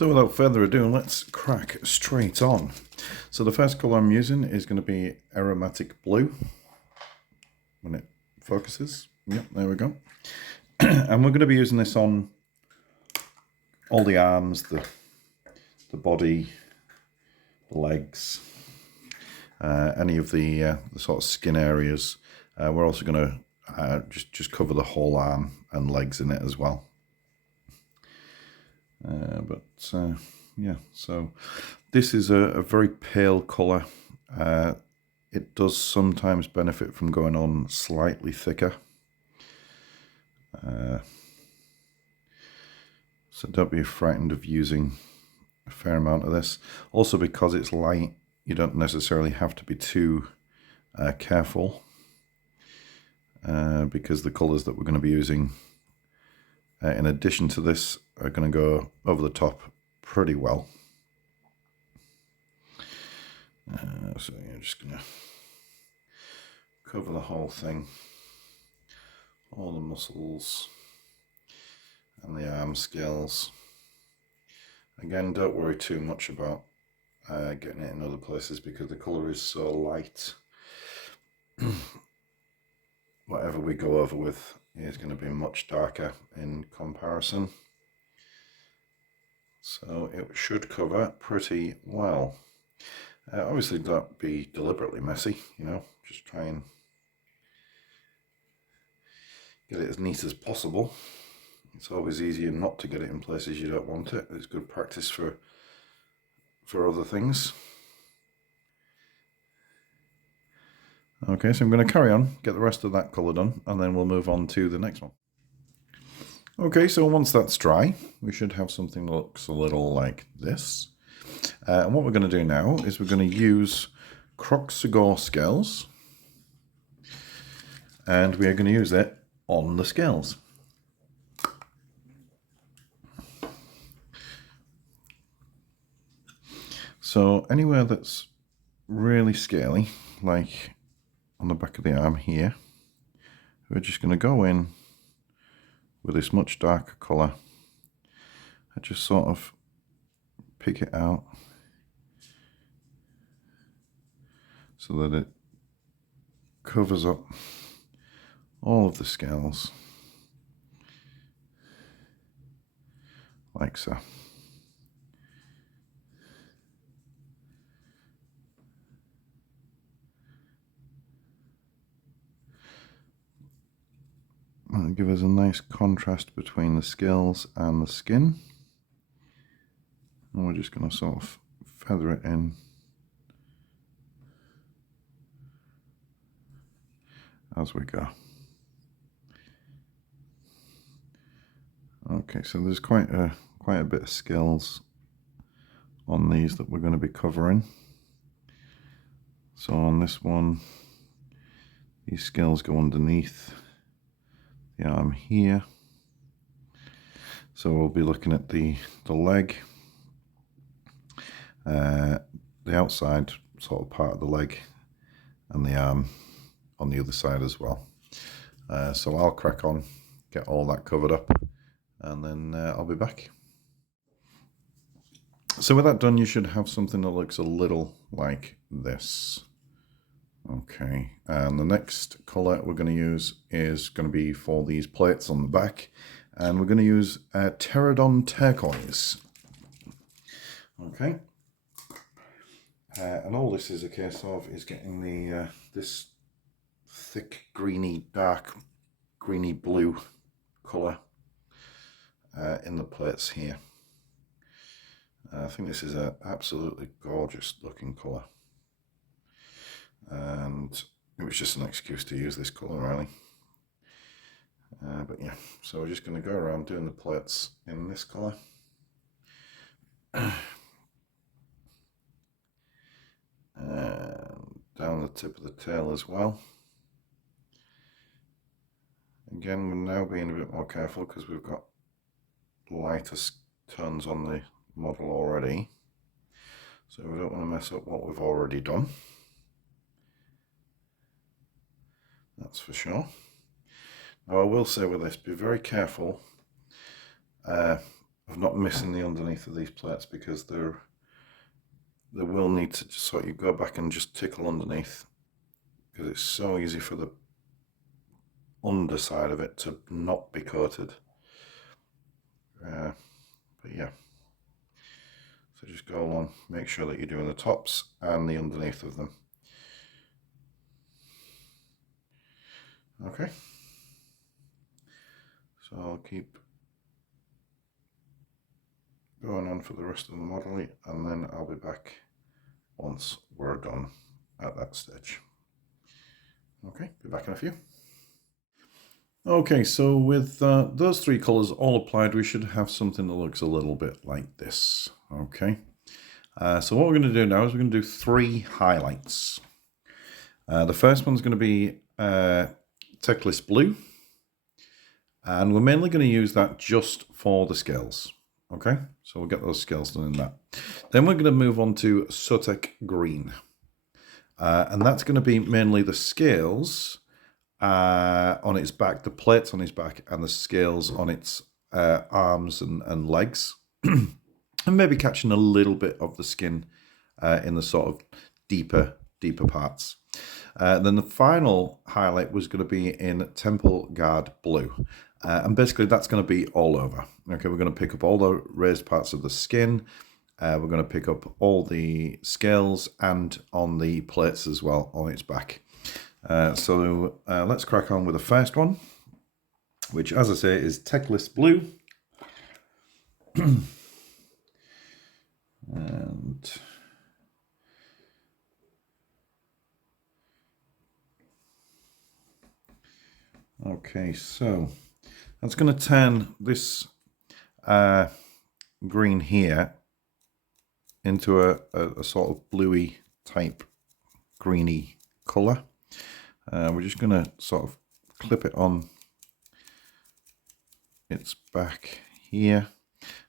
So without further ado, let's crack straight on. So the first colour I'm using is going to be aromatic blue. When it focuses, yep, there we go. And we're going to be using this on all the arms, the body, the legs, any of the sort of skin areas. We're also going to just cover the whole arm and legs in it as well. Yeah, so this is a very pale colour. It does sometimes benefit from going on slightly thicker. So don't be frightened of using a fair amount of this. Also, because it's light, you don't necessarily have to be too careful, because the colours that we're going to be using in addition to this are going to go over the top pretty well. So you're just going to cover the whole thing, all the muscles and the arm scales. Again, don't worry too much about getting it in other places because the colour is so light. Whatever we go over with is going to be much darker in comparison. So it should cover pretty well. Obviously don't be deliberately messy, you know, just try and get it as neat as possible. It's always easier not to get it in places you don't want it. It's good practice for other things. Okay, so I'm going to carry on, get the rest of that colour done, and then we'll move on to the next one. Okay, so once that's dry, we should have something that looks a little like this. And what we're going to do now is we're going to use Kroxigors scales, and we are going to use it on the scales. So anywhere that's really scaly, like on the back of the arm here, we're just going to go in with this much darker colour and just sort of pick it out so that it covers up all of the scales like so. That'll give us a nice contrast between the scales and the skin. And we're just going to sort of feather it in as we go. Okay, so there's quite a bit of scales on these that we're going to be covering. So on this one, these scales go underneath the arm here. So we'll be looking at the leg, the outside sort of part of the leg, and the arm on the other side as well. So I'll crack on, get all that covered up, and then I'll be back. So with that done, you should have something that looks a little like this. Okay, and the next colour we're going to use is going to be for these plates on the back, and we're going to use Pterodon turquoise. Okay, and all this is a case of is getting the this thick greeny, dark greeny blue colour in the plates here. I think this is an absolutely gorgeous looking colour. And it was just an excuse to use this colour really. But yeah, so we're just going to go around doing the plates in this colour. And down the tip of the tail as well. Again, we're now being a bit more careful because we've got lighter tones on the model already. So we don't want to mess up what we've already done. That's for sure. Now I will say with this, be very careful of of not missing the underneath of these plates, because they will need to just sort of go back and just tickle underneath, because it's so easy for the underside of it to not be coated. But yeah, so just go along, make sure that you're doing the tops and the underneath of them. Okay, so I'll keep going on for the rest of the modelling, and then I'll be back once we're done at that stage. Okay, be back in a few. Okay, so with those three colours all applied, we should have something that looks a little bit like this. Okay, so what we're going to do now is we're going to do 3 highlights. The first one's going to be Teclis Blue, and we're mainly going to use that just for the scales. Okay, so we'll get those scales done in that. Then we're going to move on to Sotek Green, and that's going to be mainly the scales on its back, the plates on its back, and the scales on its arms and legs, and maybe catching a little bit of the skin in the sort of deeper parts. Then the final highlight was going to be in Temple Guard Blue, and basically that's going to be all over. Okay, we're going to pick up all the raised parts of the skin. We're going to pick up all the scales and on the plates as well on its back. So let's crack on with the first one, which, as I say, is Teclis Blue. And okay, so that's going to turn this green here into a sort of bluey type greeny colour. We're just going to sort of clip it on its back here,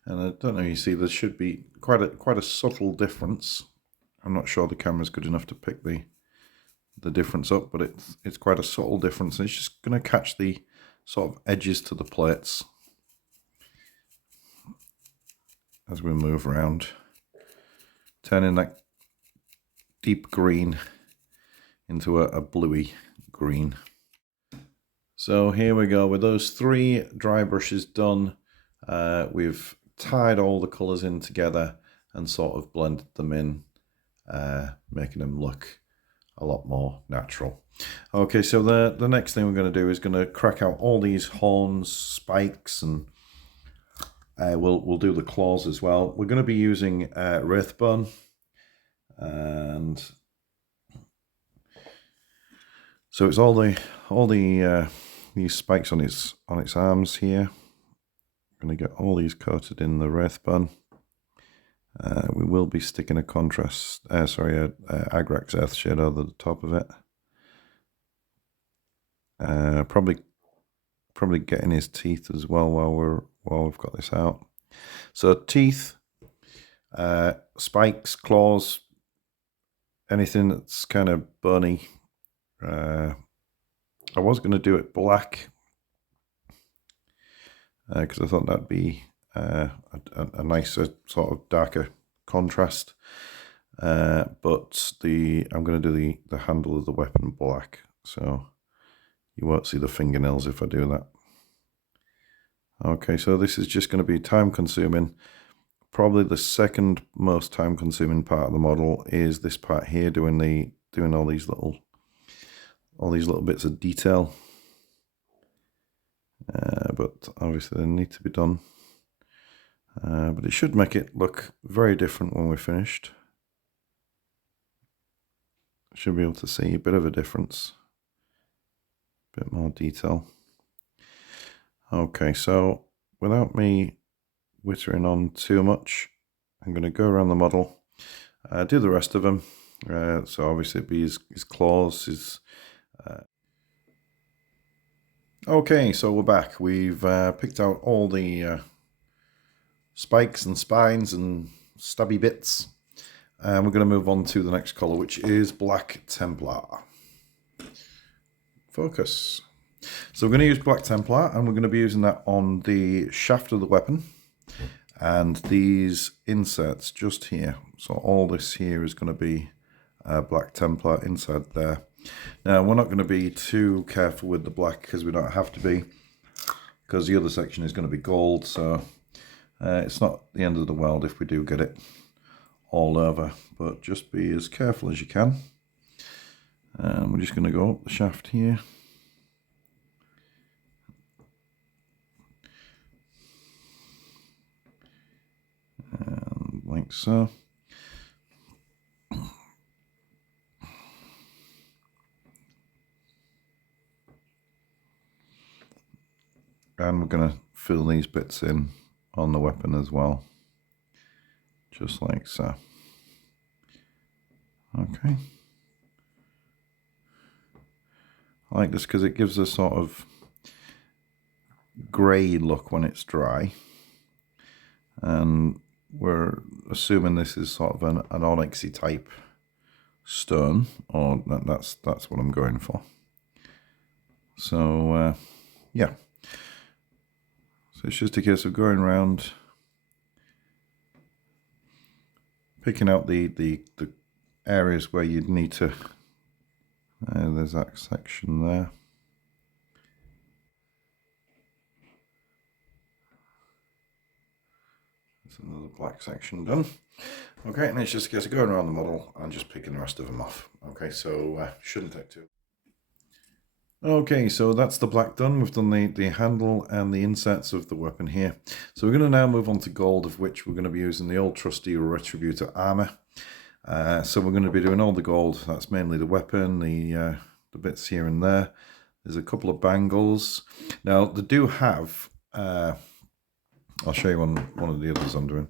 and I don't know, you see there should be quite a subtle difference. I'm not sure the camera's good enough to pick the difference up, but it's quite a subtle difference, and it's just going to catch the sort of edges to the plates as we move around, turning that deep green into a bluey green. So here we go, with those 3 dry brushes done, we've tied all the colours in together and sort of blended them in, making them look a lot more natural. Okay, so the next thing we're going to do is going to crack out all these horns, spikes, and we'll do the claws as well. We're going to be using Wraithbone, and so it's all the these spikes on its arms here. I'm going to get all these coated in the Wraithbone. We will be sticking a contrast, Agrax Earthshade over the top of it. Probably getting his teeth as well while we've got this out. So teeth, spikes, claws, anything that's kind of bony. I was going to do it black because I thought that'd be a nicer sort of darker contrast, but I'm going to do the handle of the weapon black, so you won't see the fingernails if I do that. Okay, so this is just going to be time consuming. Probably the second most time consuming part of the model is this part here, doing all these little bits of detail, but obviously they need to be done. But it should make it look very different when we're finished. Should be able to see a bit of a difference, a bit more detail. Okay, so without me whittering on too much, I'm going to go around the model, do the rest of them. So obviously it'd be his claws, his... Okay, so we're back. We've picked out all the spikes and spines and stubby bits, and we're going to move on to the next colour, which is Black Templar. Focus. So we're going to use Black Templar, and we're going to be using that on the shaft of the weapon, and these insets just here. So all this here is going to be black Templar inside there. Now we're not going to be too careful with the black because we don't have to be, because the other section is going to be gold, so it's not the end of the world if we do get it all over, but just be as careful as you can. And we're just going to go up the shaft here. And like so. And we're going to fill these bits in on the weapon as well, just like so. Okay. I like this because it gives a sort of grey look when it's dry, and we're assuming this is sort of an onyxy type stone, or that's what I'm going for. So yeah. So it's just a case of going around, picking out the areas where you'd need to. There's that section there. There's another black section done. Okay, and it's just a case of going around the model and just picking the rest of them off. Okay, so shouldn't take too. Okay, so that's the black done. We've done the handle and the insets of the weapon here. So we're going to now move on to gold, of which we're going to be using the old trusty Retributor armor. So we're going to be doing all the gold. That's mainly the weapon, the bits here and there. There's a couple of bangles. Now they do have, I'll show you one of the others I'm doing.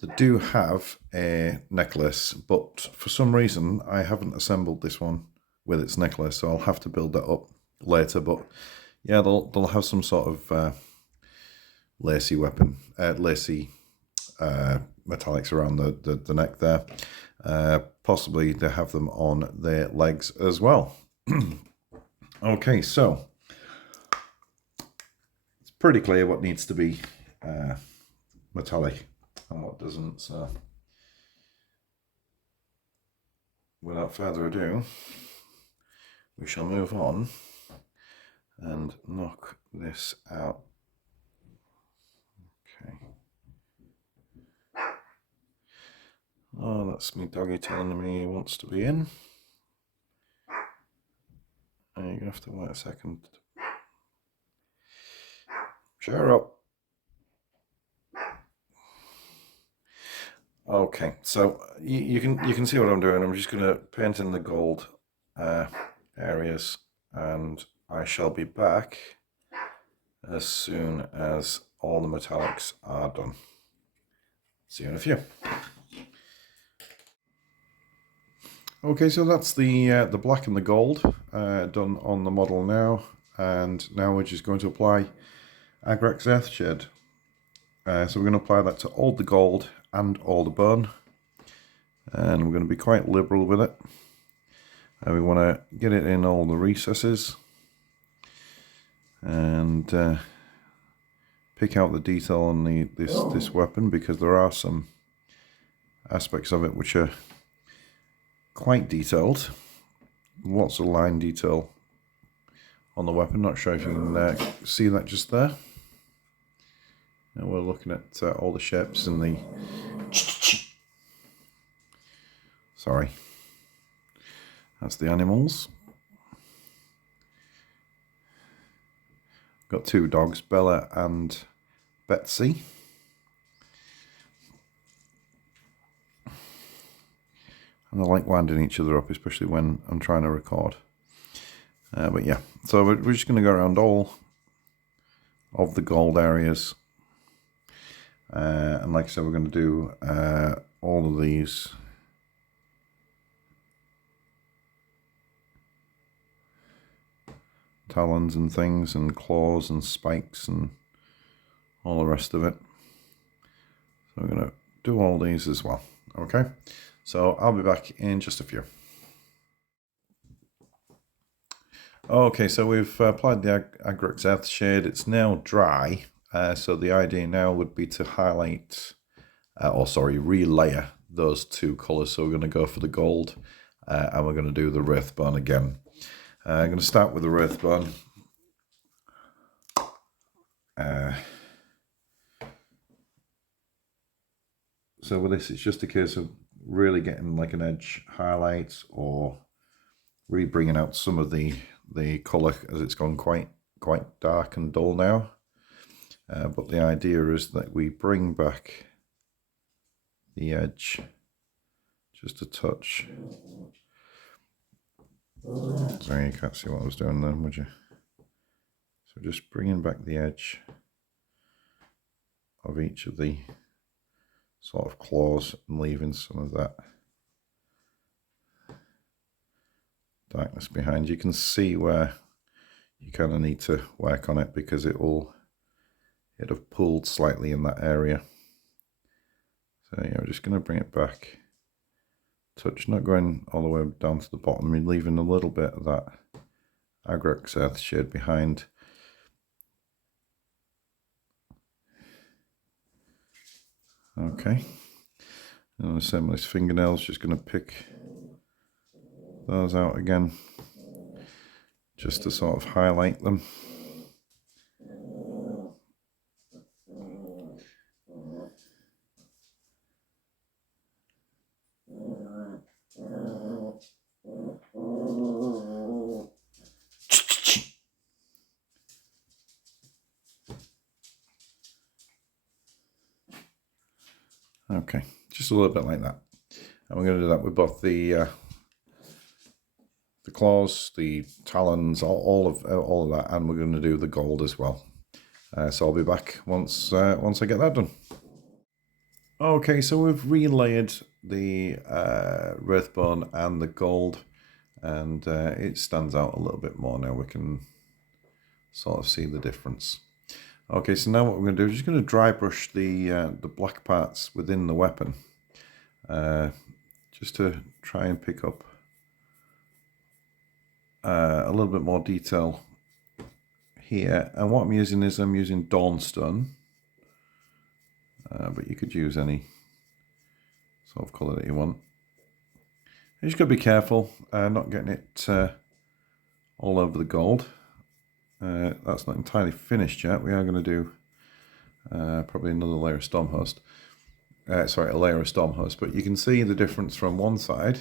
They do have a necklace, but for some reason I haven't assembled this one with its necklace, so I'll have to build that up later. But yeah, they'll have some sort of lacy weapon, lacy metallics around the neck there. Possibly they have them on their legs as well. Okay, so it's pretty clear what needs to be metallic and what doesn't. So without further ado, we shall move on and knock this out. Okay. Oh, that's me doggy telling me he wants to be in. And you're gonna have to wait a second. Share up. Okay, so you can see what I'm doing. I'm just gonna paint in the gold areas, and I shall be back as soon as all the metallics are done. See you in a few. Okay, so that's the black and the gold done on the model now, and now we're just going to apply Agrax Earthshade. So we're going to apply that to all the gold and all the bone, and we're going to be quite liberal with it. We want to get it in all the recesses and pick out the detail on this weapon, because there are some aspects of it which are quite detailed. Lots of line detail on the weapon. Not sure if you can see that just there. And we're looking at all the shapes and the sorry, that's the animals. Got two dogs, Bella and Betsy. And I like winding each other up, especially when I'm trying to record. But yeah, so we're just going to go around all of the gold areas. And like I said, we're going to do all of these talons and things, and claws and spikes and all the rest of it. So we're going to do all these as well. Okay, so I'll be back in just a few. Okay, so we've applied the Agrax Earthshade. It's now dry, So the idea now would be to highlight, relayer those two colours. So we're going to go for the gold and we're going to do the Wraithbone again. I'm going to start with the Wraithbone. So with this, it's just a case of really getting like an edge highlight or really bringing out some of the colour as it's gone quite dark and dull now. But the idea is that we bring back the edge just a touch. Sorry, you can't see what I was doing then, would you? So just bringing back the edge of each of the sort of claws and leaving some of that darkness behind. You can see where you kind of need to work on it because it'd have pulled slightly in that area. So yeah, we're just going to bring it back, touch, not going all the way down to the bottom, and leaving a little bit of that Agrax Earth shade behind. Okay, and the same with his fingernails, just going to pick those out again, just to sort of highlight them. Okay, just a little bit like that. And we're going to do that with both the claws, the talons, all of that, and we're going to do the gold as well. So I'll be back once I get that done. Okay, so we've relayered the Wraithbone and the gold, and it stands out a little bit more now. We can sort of see the difference. Okay, so now what we're going to do is just going to dry brush the black parts within the weapon, just to try and pick up a little bit more detail here. And what I'm using is Dawnstone, but you could use any sort of colour that you want. You just got to be careful not getting it all over the gold. That's not entirely finished yet. We are going to do probably another layer of Stormhost. Sorry, a layer of Stormhost. But you can see the difference from one side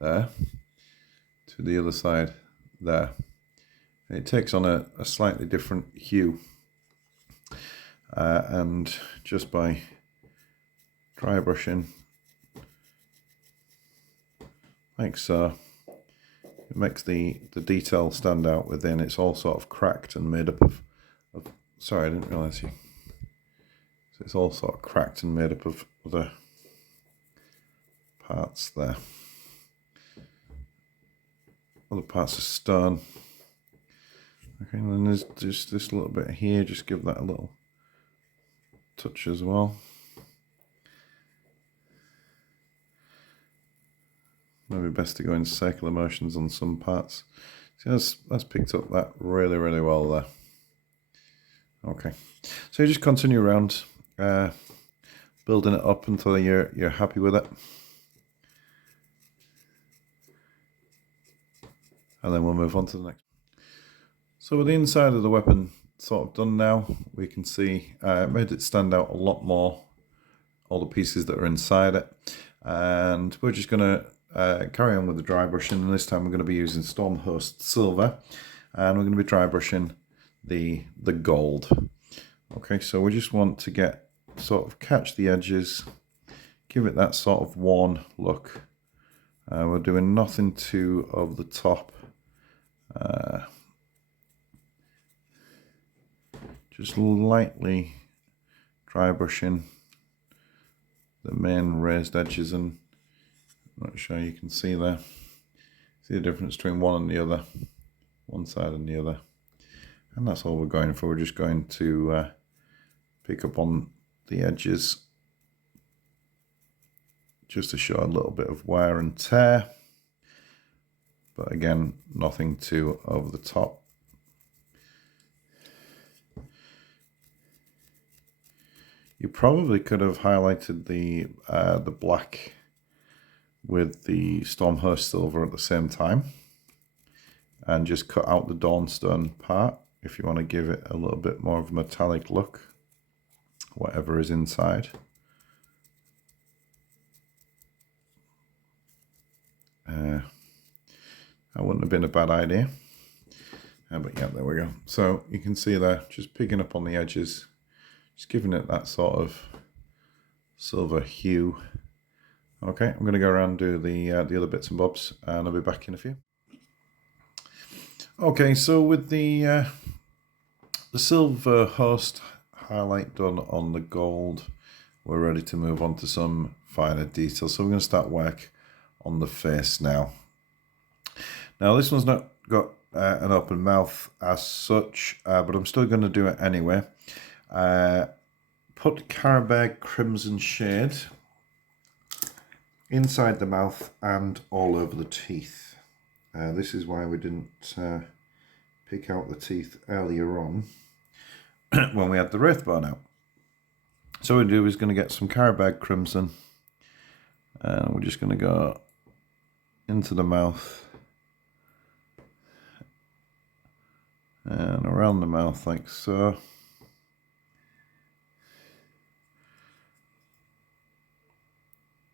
there to the other side there. It takes on a slightly different hue. And just by dry brushing like so, it makes the detail stand out within. It's all sort of cracked and made up of sorry, I didn't realise you. So it's all sort of cracked and made up of other parts there. Other parts of stone. Okay, and then there's just this little bit here, just give that a little touch as well. Maybe best to go in circular motions on some parts. See, that's picked up that really, really well there. Okay, so you just continue around, building it up until you're happy with it. And then we'll move on to the next. So with the inside of the weapon sort of done now, we can see it made it stand out a lot more, all the pieces that are inside it. And we're just going to carry on with the dry brushing, and this time we're going to be using Stormhost Silver, and we're going to be dry brushing the gold. Okay, so we just want to catch the edges, give it that sort of worn look. We're doing nothing too over the top. Just lightly dry brushing the main raised edges, and I'm not sure you can see there. See the difference between one and the other, one side and the other. And that's all we're going for. We're just going to pick up on the edges just to show a little bit of wear and tear. But again, nothing too over the top. You probably could have highlighted the black with the Stormhurst silver at the same time and just cut out the Dawnstone part if you want to give it a little bit more of a metallic look, whatever is inside. That wouldn't have been a bad idea. But yeah, there we go. So you can see there, just picking up on the edges, just giving it that sort of silver hue. Okay, I'm going to go around and do the other bits and bobs, and I'll be back in a few. Okay, so with the silver host highlight done on the gold, we're ready to move on to some finer details. So we're going to start work on the face now. Now this one's not got an open mouth as such, but I'm still going to do it anyway. Put Carabag Crimson Shade inside the mouth and all over the teeth. This is why we didn't pick out the teeth earlier on when we had the Wraithbone out. So what we do is going to get some Carabag Crimson, and we're just going to go into the mouth and around the mouth like so.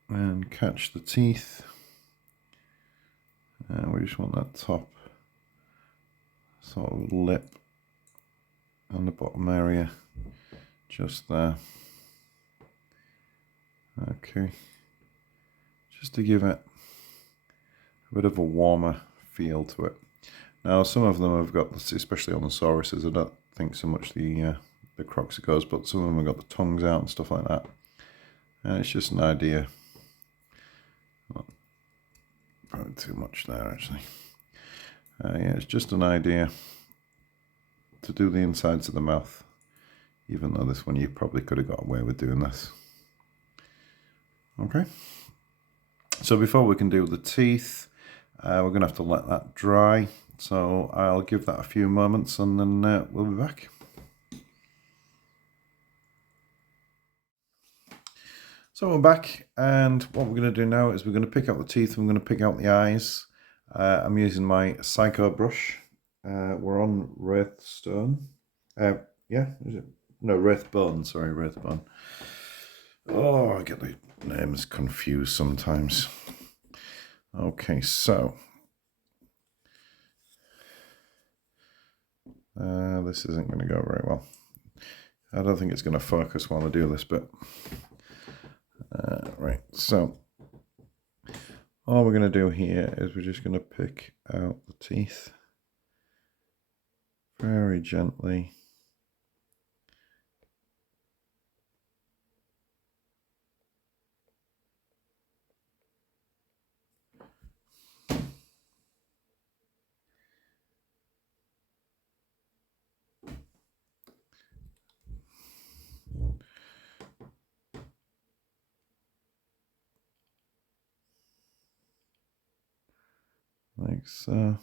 And catch the teeth. And we just want that top sort of lip and the bottom area just there. Okay. Just to give it a bit of a warmer feel to it. Now, some of them have got, especially on the Sauruses, I don't think so much the Kroxigors, but some of them have got the tongues out and stuff like that. And it's just an idea. Probably too much there, actually. Yeah, it's just an idea to do the insides of the mouth, even though this one you probably could have got away with doing this. Okay. So before we can do the teeth, we're going to have to let that dry. So I'll give that a few moments and then we'll be back. So we're back, and what we're going to do now is we're going to pick out the teeth and we're going to pick out the eyes. I'm using my Psycho brush. We're on Wraithstone. Yeah, is it? No, Wraithbone, sorry, Wraithbone. Oh, I get the names confused sometimes. Okay, so this isn't going to go very well. I don't think it's going to focus while I do this bit. Right, so all we're going to do here is we're just going to pick out the teeth very gently. Like so.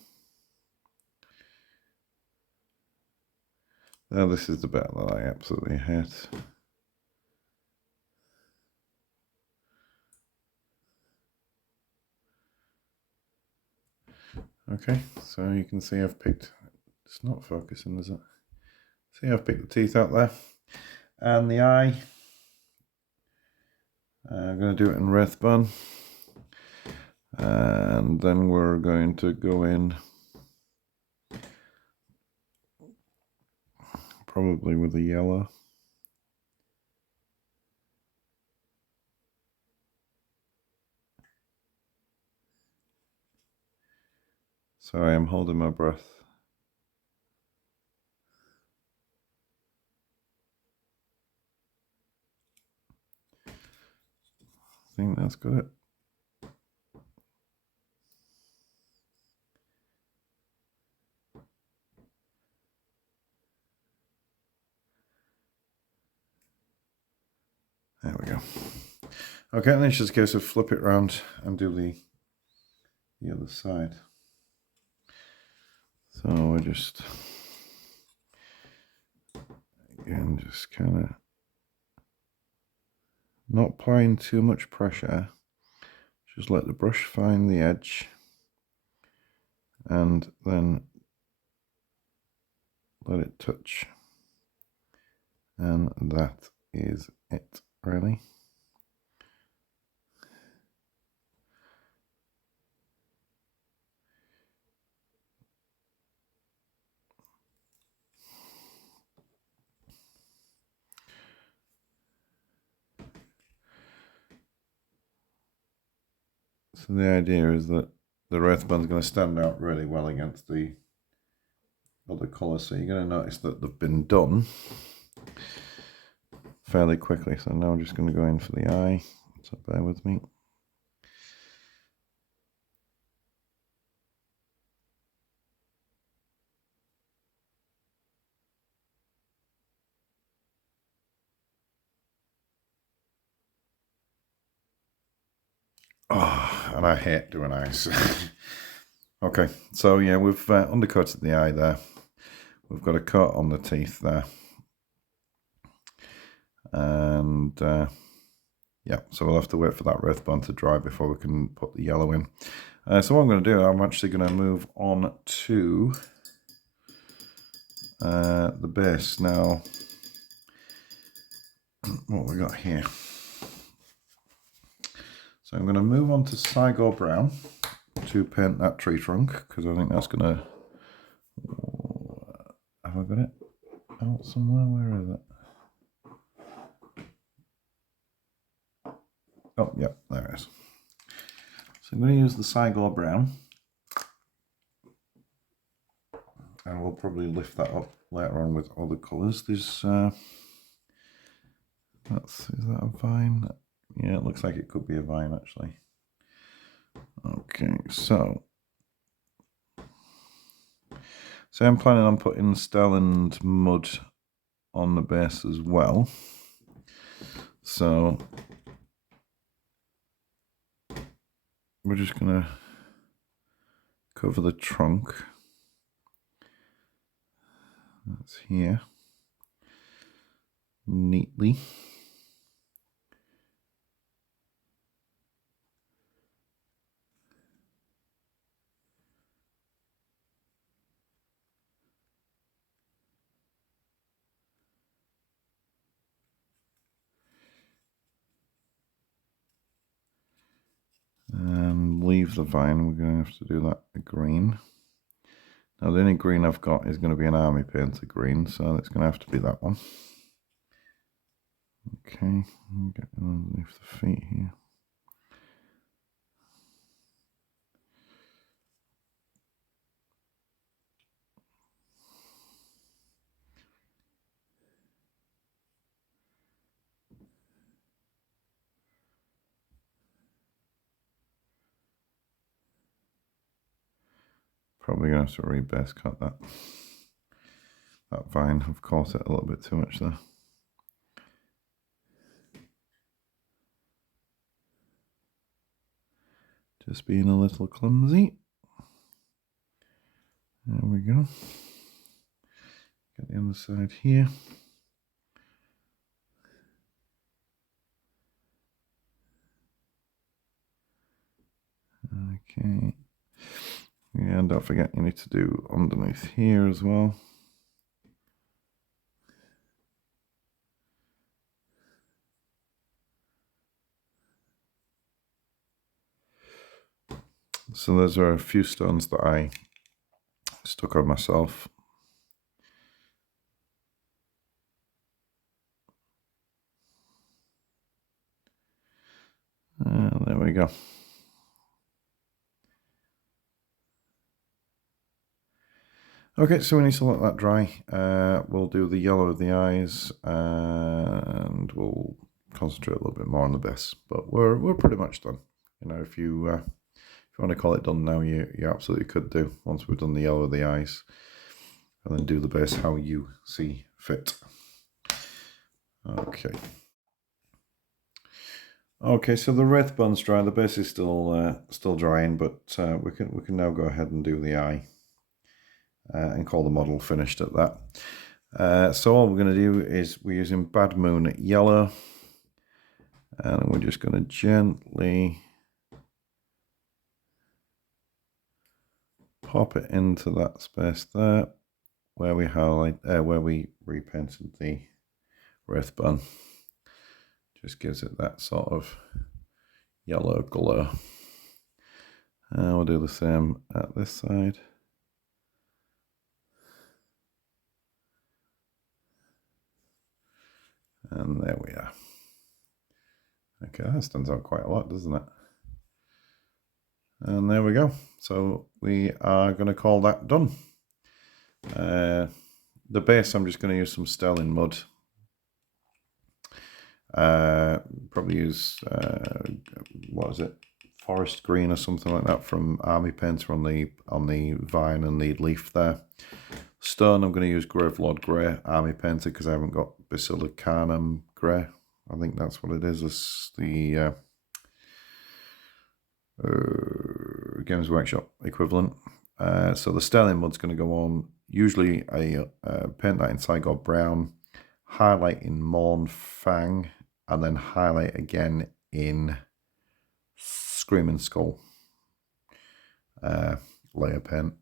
Now this is the bit that I absolutely hate. Okay, so you can see I've picked, it's not focusing, is it? See, I've picked the teeth out there. And the eye, I'm going to do it in Wraithbone. And then we're going to go in probably with the yellow. Sorry, I'm holding my breath. I think that's got it. There we go. Okay, and then it's just a case of flip it around and do the other side. So we're just, again, just kind of not applying too much pressure. Just let the brush find the edge and then let it touch. And that is it, really. So the idea is that the Wraithband's going to stand out really well against the other colours. So you're going to notice that they've been done fairly quickly. So now I'm just going to go in for the eye. So bear with me. Oh, and I hate doing eyes. Okay, so yeah, we've undercoated the eye there. We've got a coat on the teeth there. And yeah, so we'll have to wait for that Wraithband to dry before we can put the yellow in. So what I'm going to do, I'm actually going to move on to the base now. What we got here? So I'm going to move on to Seraphon Brown to paint that tree trunk, because I think that's going to... Have I got it out somewhere? Where is it? Oh, yeah, there it is. So I'm going to use the Seraphon Brown, and we'll probably lift that up later on with other colours. There's is that a vine? Yeah, it looks like it could be a vine actually. Okay, so I'm planning on putting Stell and Mud on the base as well. So we're just gonna cover the trunk. That's here neatly. And leave the vine. We're going to have to do that green. Now the only green I've got is going to be an army painter green, so it's going to have to be that one. Okay, get underneath the feet here. Probably going to have to rebase cut that vine. I've caught it a little bit too much there. Just being a little clumsy. There we go. Get the other side here. Okay. Yeah, and don't forget you need to do underneath here as well. So those are a few stones that I stuck on myself. There we go. Okay, so we need to let that dry. We'll do the yellow of the eyes, and we'll concentrate a little bit more on the base. But we're pretty much done. You know, if you want to call it done now, you absolutely could do once we've done the yellow of the eyes, and then do the base how you see fit. Okay. Okay, so the Wraithband's dry. The base is still drying, but we can now go ahead and do the eye. And call the model finished at that. So all we're going to do is we're using Bad Moon Yellow, And we're just going to gently pop it into that space there where we where we repainted the Wraithbone. Just gives it that sort of yellow glow. And we'll do the same at this side. And there we are. Okay, that stands out quite a lot, doesn't it? And there we go. So we are going to call that done. The base, I'm just going to use some sterling mud. Probably use, what is it? Forest green or something like that from Army Painter on the vine and the leaf there. Stone, I'm going to use Gravelord Grey Army Painter because I haven't got Basilicanum Grey. I think that's what it is. It's the Games Workshop equivalent. So the sterling mud's going to go on. Usually I paint that in Cygor Brown, highlight in Morn Fang, and then highlight again in Screaming Skull layer paint.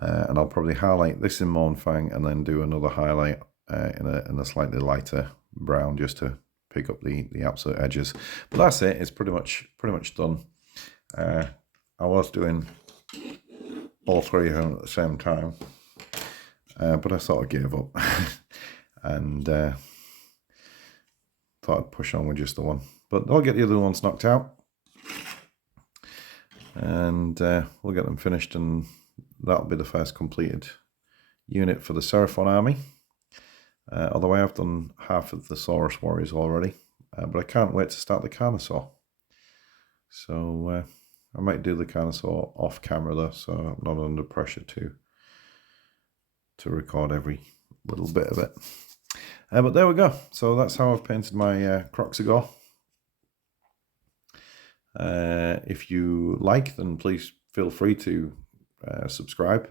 And I'll probably highlight this in Morn Fang and then do another highlight in a slightly lighter brown just to pick up the absolute edges. But that's it. It's pretty much done. I was doing all three of them at the same time, but I sort of gave up and thought I'd push on with just the one. But I'll get the other ones knocked out, and we'll get them finished, and that'll be the first completed unit for the Seraphon army. Although I have done half of the Saurus Warriors already, but I can't wait to start the Carnosaur. So I might do the Carnosaur off camera though, so I'm not under pressure to record every little bit of it. But there we go. So that's how I've painted my Kroxigor. If you like, then please feel free to subscribe.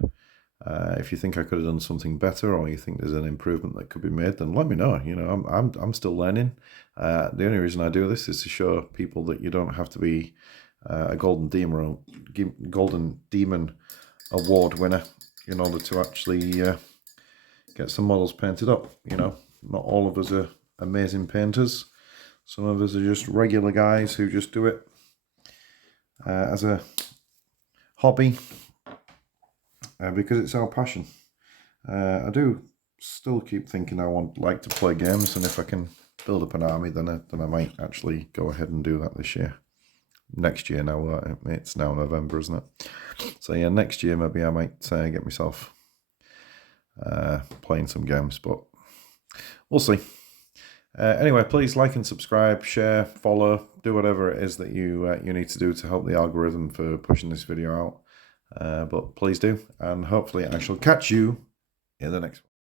If you think I could have done something better, or you think there's an improvement that could be made, then let me know. You know, I'm still learning. The only reason I do this is to show people that you don't have to be a Golden Demon Award winner in order to actually get some models painted up. You know, not all of us are amazing painters. Some of us are just regular guys who just do it as a hobby. Because it's our passion. I do still keep thinking I like to play games, and if I can build up an army, then I might actually go ahead and do that this year. Next year now, it's now November, isn't it? So yeah, next year maybe I might get myself playing some games, but we'll see. Anyway, please like and subscribe, share, follow, do whatever it is that you need to do to help the algorithm for pushing this video out. But please do, and hopefully I shall catch you in the next one.